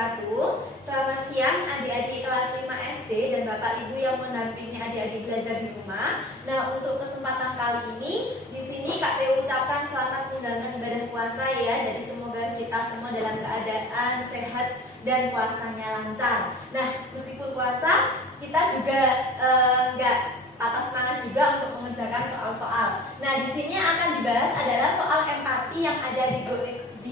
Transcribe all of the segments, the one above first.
wabarakatuh. Selamat siang adik-adik kelas 5 SD dan Bapak Ibu yang mendampingi adik-adik belajar di rumah. Nah, untuk kesempatan kali ini di sini Kak Teo ucapkan selamat menjalankan ibadah puasa ya. Jadi semoga kita semua dalam keadaan sehat dan puasanya lancar. Nah, meskipun puasa, kita juga nggak patah semangat juga untuk mengerjakan soal-soal. Nah, di sini akan dibahas adalah soal empati yang ada di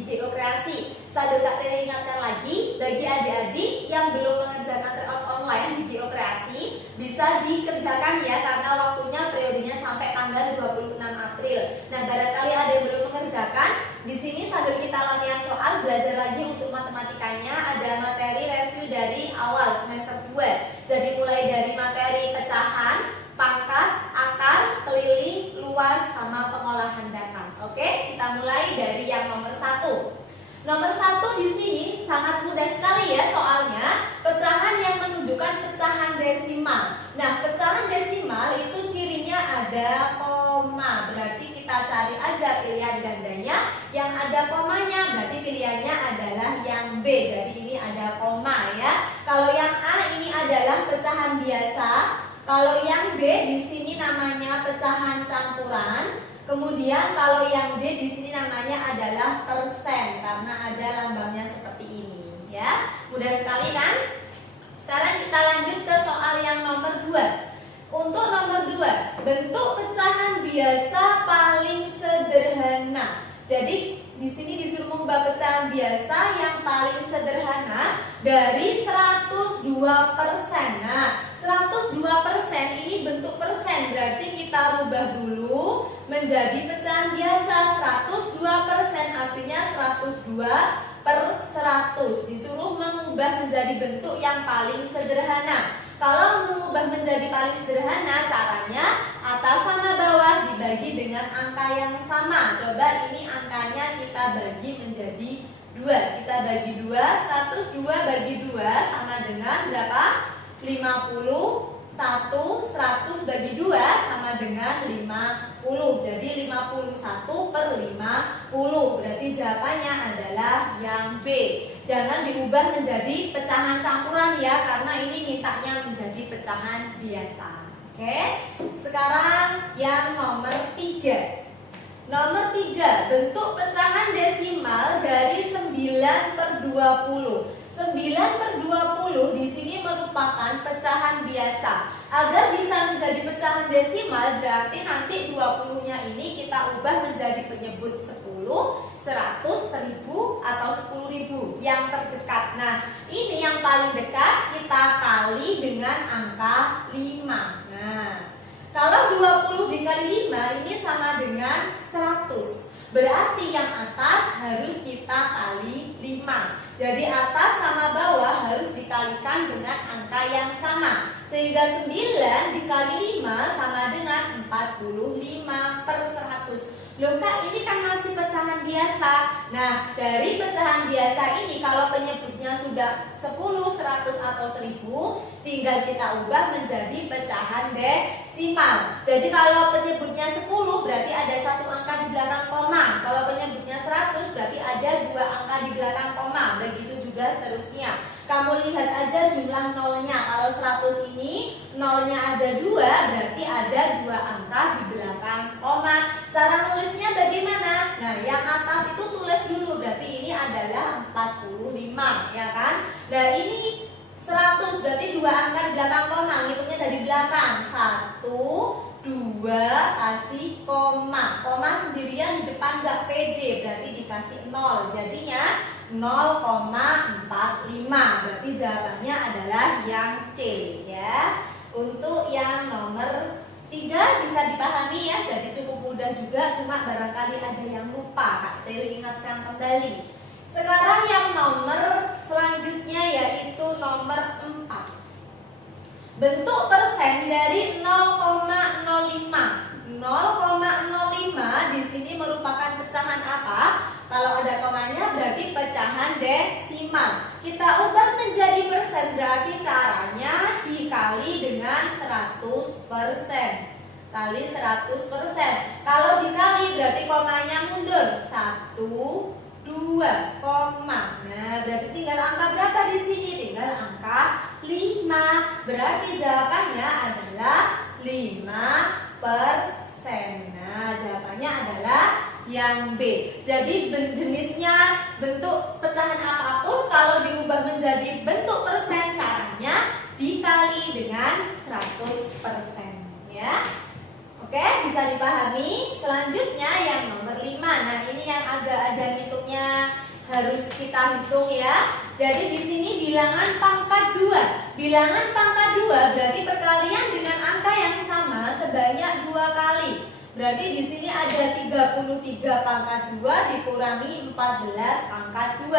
geografi. Sambil Kak Teo ingatkan lagi, bagi adik-adik yang belum mengerjakan tryout online di geografi, bisa dikerjakan ya, karena waktunya periodenya sampai tanggal 26 April. Nah, barangkali ada yang belum mengerjakan, di sini sambil kita latihan soal, belajar lagi untuk matematikanya, ada materi review dari awal semester 2. Jadi mulai dari materi pecahan, pangkat, akar, keliling, luas, sama pengolahan data. Oke, kita mulai dari yang nomor 1. Nomor 1 di sini sangat mudah sekali ya soalnya, pecahan yang menunjukkan pecahan desimal. Nah, pecahan desimal itu cirinya ada koma, berarti kita cari aja pilihan gandanya yang ada komanya, berarti pilihannya adalah yang B. Jadi ini ada koma ya. Kalau yang A ini adalah pecahan biasa. Kalau yang B di sini namanya pecahan campuran. Kemudian kalau yang D di sini namanya adalah persen karena ada lambangnya seperti ini ya. Mudah sekali kan? Sekarang kita lanjut ke soal yang nomor 2. Untuk nomor 2, bentuk pecahan biasa paling sederhana. Jadi di sini disuruh mengubah pecahan biasa yang paling sederhana dari 102%. Nah, 102% ini bentuk persen, berarti kita rubah dulu menjadi pecahan biasa. 102% artinya 102/100. Disuruh mengubah menjadi bentuk yang paling sederhana. Kalau mengubah menjadi paling sederhana, caranya atas sama bawah dibagi dengan angka yang sama. Coba ini angkanya kita bagi menjadi 2. Kita bagi 2, 102 bagi 2 sama dengan berapa? 50. 100 bagi 2 sama dengan 50. Jadi 51/50. Berarti jawabannya adalah yang B. Jangan diubah menjadi pecahan campuran ya, karena ini mintanya menjadi pecahan biasa. Oke. Sekarang yang nomor 3. Nomor 3, bentuk pecahan desimal dari 9/20. 9/20 di sini merupakan pecahan biasa. Agar bisa menjadi pecahan desimal, berarti nanti 20-nya ini kita ubah menjadi penyebut 10, 100, 1000 atau 10.000 yang terdekat. Nah, ini yang paling dekat kita kali dengan angka 5. Nah, kalau 20 dikali 5 ini sama dengan 100. Berarti yang atas harus kita kali 5. Jadi atas sama bawah harus dikalikan dengan angka yang sama. Sehingga 9 dikali 5 sama dengan 45/100. Loh Kak, ini kan masih pecahan biasa. Nah, dari pecahan biasa ini kalau penyebutnya sudah 10, 100 atau 1000, tinggal kita ubah menjadi pecahan desimal. Jadi kalau penyebutnya 10 berarti ada satu angka di belakang koma. Kalau penyebutnya 100 berarti ada 2 angka di belakang koma. Begitu juga seterusnya. Kamu lihat aja jumlah nolnya. Kalau 100 ini nolnya ada 2, berarti ada 2 angka di belakang koma. Cara nulisnya bagaimana? Nah, yang atas itu tulis dulu, berarti ini adalah 45 ya kan? Nah, ini 100 berarti 2 angka di belakang koma. Ngitungnya dari belakang. 1, 2 kasih koma. Koma sendirian di depan gak pede, berarti dikasih 0. Jadinya 0,45. Berarti jawabannya adalah yang C ya. Untuk yang nomor 3 bisa dipahami ya, jadi cukup mudah juga, cuma barangkali ada yang lupa. Kak Teo ingatkan kembali. Sekarang yang nomor selanjutnya yaitu nomor 4. Bentuk persen dari 0,05. 0,05 di sini merupakan pecahan apa? Kalau ada komanya berarti pecahan desimal. Kita ubah menjadi persen, berarti caranya dikali dengan 100%. Kali 100%. Kalau dikali berarti komanya mundur. 1, 2, koma. Nah, berarti tinggal angka berapa di sini? Tinggal angka 5. Berarti jawabannya adalah 5%. Nah, jawabannya adalah yang B. Jadi jenisnya bentuk pecahan apapun kalau diubah menjadi bentuk persen, caranya dikali dengan 100%, ya. Oke, bisa dipahami. Selanjutnya yang nomor 5. Nah, ini yang agak ada hitungnya, harus kita hitung ya. Jadi di sini bilangan pangkat 2. Bilangan pangkat 2 berarti perkalian dengan angka yang sama sebanyak 2 kali. Berarti di sini ada 33 pangkat 2 dikurangi 14 pangkat 2.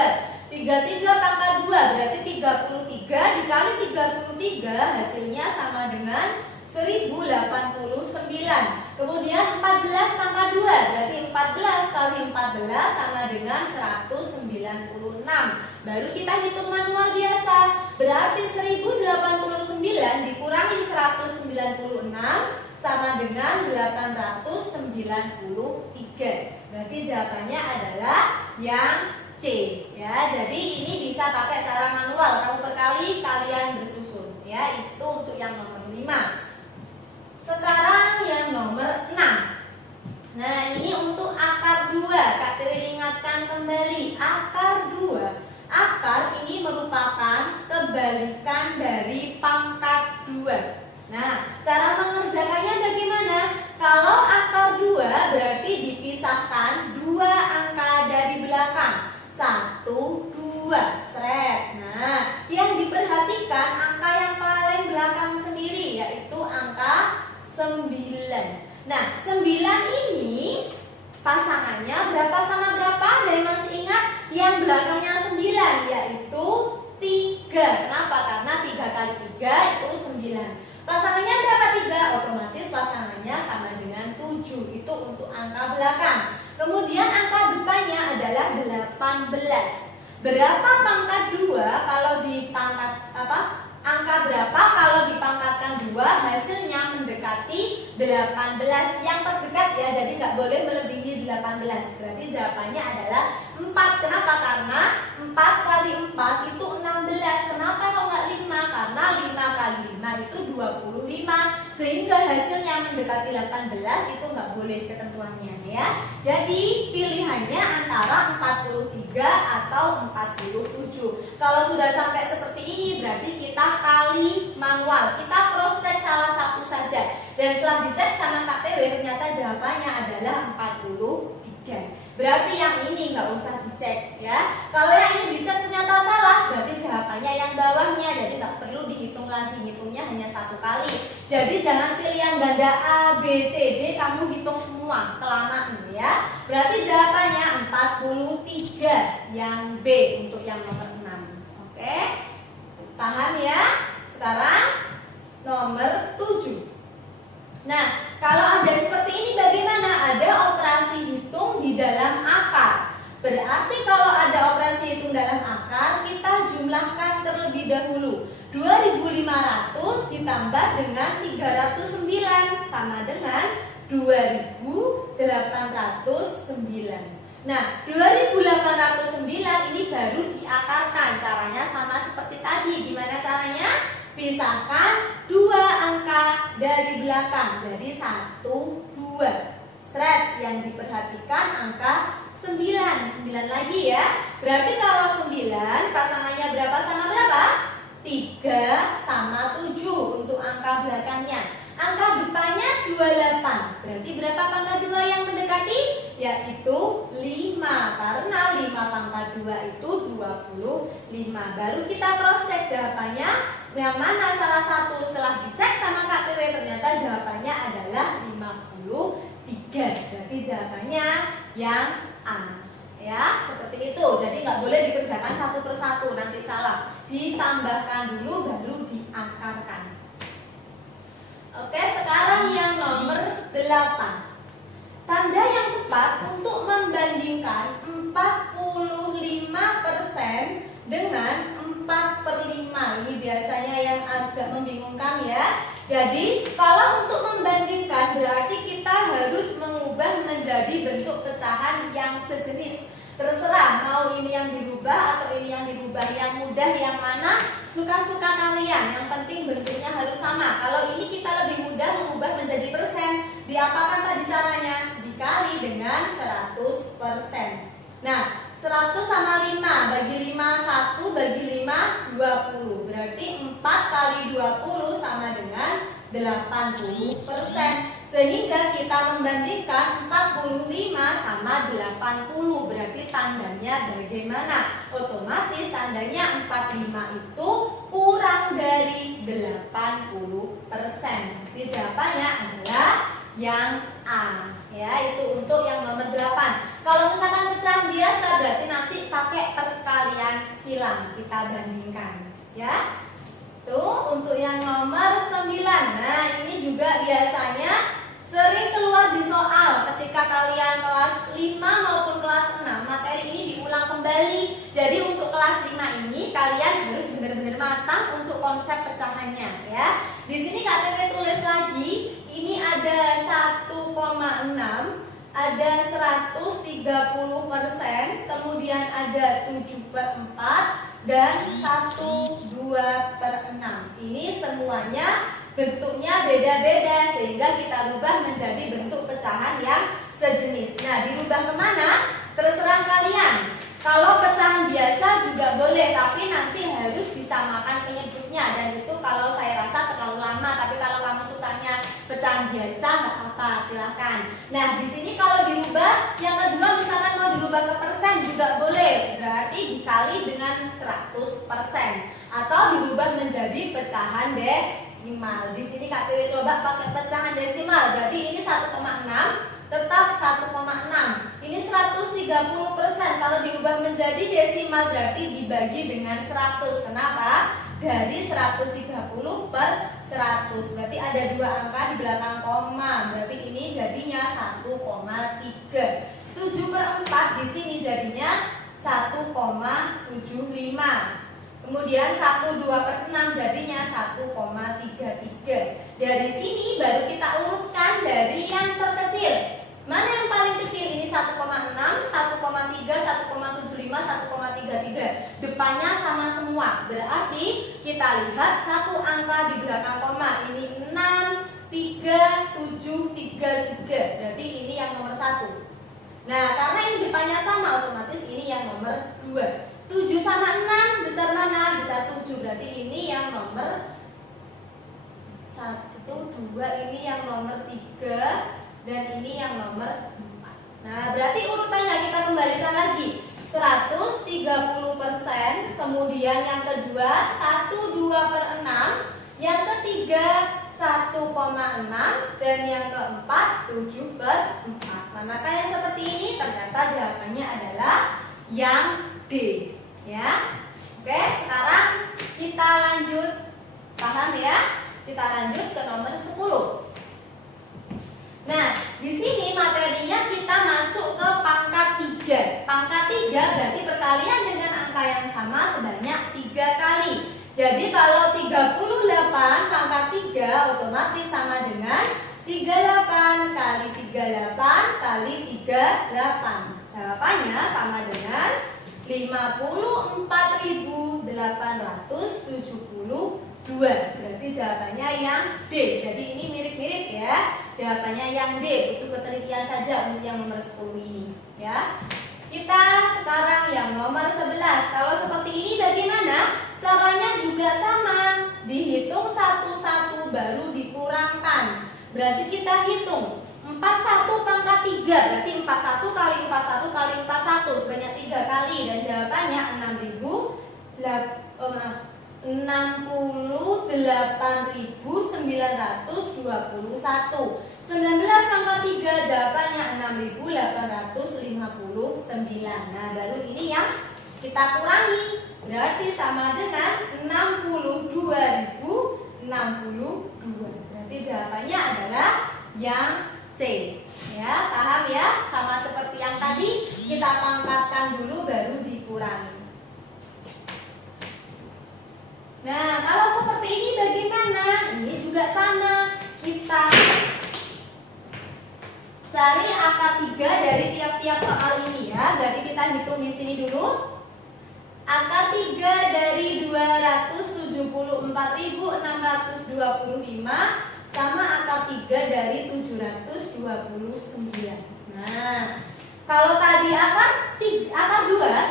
33 pangkat 2 berarti 33 dikali 33 hasilnya sama dengan 1089. Kemudian 14 pangkat 2 berarti 14 kali 14 sama dengan 196. Baru kita hitung manual biasa. Berarti 1089 dikurangi 196 sama dengan 893. Berarti jawabannya adalah yang C, ya. Jadi ini bisa pakai cara manual. Kamu perkali, kalian bersusun, ya. Itu untuk yang nomor 5. Sekarang yang nomor 6. Nah, ini untuk akar 2. Kak Dewi ingatkan kembali, akar 2. Akar ini merupakan kebalikan dari pangkat 2. Nah, cara mengerjakannya bagaimana? Kalau akar 2 berarti dipisahkan 2 angka dari belakang. 1, 2, seret. Nah, yang diperhatikan angka yang paling belakang sendiri, yaitu angka 9. Nah, 9 ini pasangannya berapa sama berapa? Dari masih ingat? Yang belakangnya 9, yaitu 3. Kenapa? Karena 3 kali 3 itu 9. Pasangannya berapa 3? Otomatis pasangannya sama dengan 7. Itu untuk angka belakang. Kemudian angka depannya adalah 18. Berapa pangkat 2 kalau dipangkat angka berapa kalau dipangkatkan 2 hasilnya mendekati 18. Yang terdekat ya, jadi nggak boleh melebihi 18. Berarti jawabannya adalah 4. Kenapa? Karena 4 kali 4 itu 16. Kenapa kok nggak 5? Karena 5 kali 5 itu 25. Sehingga hasilnya mendekati 18 itu nggak boleh ketentuannya ya. Jadi pilihannya antara 43 atau 47. Kalau sudah sampai seperti ini berarti kita kali manual. Kita cross check salah satu saja. Dan setelah dicek sama Kak TW ternyata jawabannya adalah 43. Berarti yang ini nggak usah dicek ya. Kalau yang ini dicek ternyata salah, berarti jawabannya yang bawahnya. Jadi nggak perlu dihitung lagi, hitungnya hanya 1 kali. Jadi jangan pilih yang ganda A, B, C, D, kamu hitung semua, kelamaan ya. Berarti jawabannya 43 yang B untuk yang nomor 6. Oke, paham ya? Sekarang nomor 7. Nah, kalau ada seperti ini bagaimana? Ada operasi hitung di dalam akar. Berarti kalau ada operasi hitung dalam akar, kita jumlahkan terlebih dahulu. 2500 ditambah dengan 309 sama dengan 2809. Nah, 2809 ini baru diakarkan. Caranya sama seperti tadi. Gimana caranya? Pisahkan 2 angka dari belakang. Jadi 1, 2. Seret, yang diperhatikan angka 9. 9 lagi ya. Berarti kalau 9 pasangannya berapa sama berapa? 3 sama 7 untuk angka belakangnya. Angka depannya 28. Berarti berapa pangkat 2 yang mendekati? Yaitu 5. Karena 5 pangkat 2 itu 25. Baru kita cross check jawabannya. Yang mana salah satu setelah dicek sama Kak TW ternyata jawabannya adalah 53. Berarti jawabannya yang A. Ya, seperti itu. Jadi nggak boleh dikerjakan satu persatu, nanti salah. Ditambahkan dulu baru diakarkan. Oke, sekarang yang nomor 8. Tanda yang tepat untuk membandingkan 45% dengan 4/5. Ini biasanya yang agak membingungkan ya. Jadi kalau untuk membandingkan berarti kita harus mengubah menjadi bentuk pecahan yang sejenis. Terserah mudah yang mana suka-suka kalian. Yang penting bentuknya harus sama. Kalau ini kita lebih mudah mengubah menjadi persen. Diapakan tadi caranya? Dikali dengan 100%. Nah, 100 sama 5, bagi 5 1, bagi 5 20. Berarti 4 kali 20 sama dengan 80%. Sehingga kita membandingkan 45 sama 80. Berarti tandanya bagaimana? Otomatis tandanya 45 itu kurang dari 80%. Jadi jawabannya adalah yang A. Ya, itu untuk yang nomor 8. Kalau misalkan pecahan biasa berarti nanti pakai persekalian silang kita bandingkan, ya. Tuh, untuk yang nomor 9. Nah, ini juga biasanya sering keluar di soal ketika kalian kelas 5 maupun kelas 6. Materi ini diulang kembali. Jadi untuk kelas 5 ini kalian harus benar-benar matang untuk konsep pecahannya, ya. Di sini Kak Tete tulis lagi, ini ada 1,6, ada 130%, kemudian ada 7/4 dan 1/2/6. Ini semuanya bentuknya beda-beda sehingga kita rubah menjadi bentuk pecahan yang sejenis. Nah, dirubah kemana? Terserah kalian. Kalau pecahan biasa juga boleh, tapi nanti harus disamakan penyebutnya. Dan itu kalau saya rasa terlalu lama. Tapi kalau kamu sukanya pecahan biasa, nggak apa-apa, silahkan. Nah, di sini kalau dirubah, yang kedua misalkan mau dirubah ke persen juga boleh. Berarti dikali dengan 100%. Atau dirubah menjadi pecahan desimal. Di sini Kak Dewi coba pakai pecahan desimal. Berarti ini 1,6 tetap 1,6. Ini 130%. Kalau diubah menjadi desimal berarti dibagi dengan 100. Kenapa? Dari 130/100. Berarti ada 2 angka di belakang koma. Berarti ini jadinya 1,3. 7/4 di sini jadinya 1,75. Kemudian 1/2/6 jadinya 1,33. Dari sini baru kita urutkan dari yang terkecil. Mana yang paling kecil? Ini 1,6, 1,3, 1,75, 1,33. Depannya sama semua. Berarti kita lihat satu angka di belakang koma. Ini 6, 3, 7, 3, 3. Berarti ini yang nomor 1. Nah, karena ini depannya sama, otomatis ini yang nomor 2. 7 sama 6 besar mana? Besar 7. Berarti ini yang nomor 1, 2, ini yang nomor 3, dan ini yang nomor 4. Nah, berarti urutannya kita kembalikan lagi. 130%, kemudian yang kedua 1/2/6, yang ketiga 1,6, dan yang keempat 7/4. Manakah yang seperti ini? Ternyata jawabannya adalah yang D, ya. Oke, sekarang kita lanjut. Paham ya? Kita lanjut ke nomor 10. Nah, di sini materinya kita masuk ke pangkat 3. Pangkat 3 berarti perkalian dengan angka yang sama sebanyak 3 kali. Jadi kalau 38 pangkat 3 otomatis sama dengan 38 kali 38 kali 38. Jawabannya sama dengan 54.872. Berarti jawabannya yang D. Jadi ini mirip-mirip ya. Jawabannya yang D. Itu ketelitian saja untuk yang nomor 10 ini, ya. Kita sekarang yang nomor 11. Kalau seperti ini bagaimana? Caranya juga sama. Dihitung satu-satu baru dikurangkan. Berarti kita hitung 41 pangkat 3. Berarti 41 kali 41 kali 41 sebanyak 3 kali. Dan jawabannya 68.921. 19 pangkat 3 jawabannya 6.859. Nah, baru ini yang kita kurangi. Berarti sama dengan 62.062. Berarti jawabannya adalah yang C. Ya, paham ya? Sama seperti yang tadi, kita pangkatkan dulu baru dikurangi. Nah, kalau seperti ini bagaimana? Ini juga sama. Kita cari akar 3 dari tiap-tiap soal ini ya. Berarti kita hitung di sini dulu. Akar 3 dari 24.625 sama akar 3 dari 729. Nah, kalau tadi akar 2,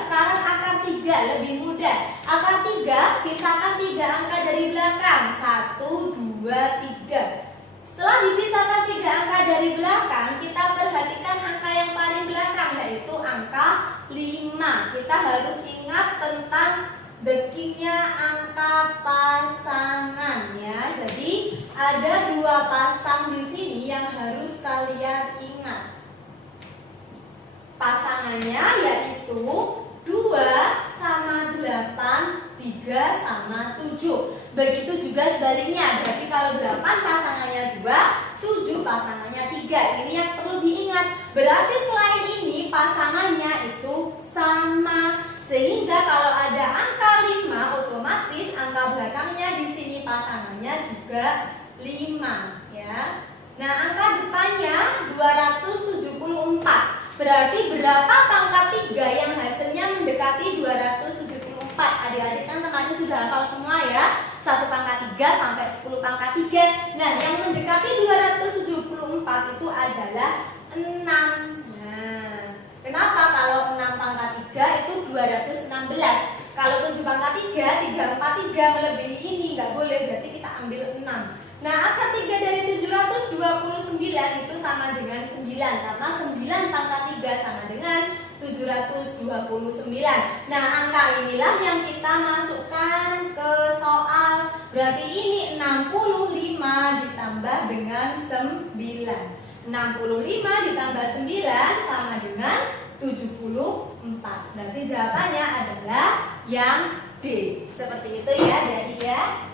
sekarang akar 3 lebih mudah. Akar 3, pisahkan 3 angka dari belakang. 1, 2, 3. Setelah dipisahkan 3 angka dari belakang, kita perhatikan angka yang paling belakang, yaitu angka 5. Kita harus ingat tentang dekiknya angka pasangan ya. Jadi ada 2 pasang di sini yang harus kalian ingat. Pasangannya yaitu 2 sama 8, 3 sama 7. Begitu juga sebaliknya. Berarti kalau 8 pasangannya 2, 7 pasangannya 3. Ini yang perlu diingat. Berarti selain ini pasangannya itu sama. Sehingga kalau ada angka 5, otomatis angka belakangnya di sini pasangannya juga 5 ya. Nah, angka depannya 274. Berarti berapa pangkat 3 yang hasilnya mendekati 274? Adik-adik kan kemarin sudah hafal semua ya. 1 pangkat 3 sampai 10 pangkat 3. Nah, yang mendekati 274 itu adalah 6. Nah, kenapa kalau 6 pangkat 3 itu 216? Kalau 7 pangkat 3, 343 melebihi ini, nggak boleh, berarti kita ambil 6. Nah, akar 3 dari 729 itu sama dengan 9, karena 9 pangkat 3 sama dengan 729. Nah, angka inilah yang kita masukkan ke soal. Berarti ini 65 ditambah dengan 9. 65 ditambah 9 sama dengan 74. Berarti jawabannya adalah yang D. Seperti itu ya, adik-adik ya.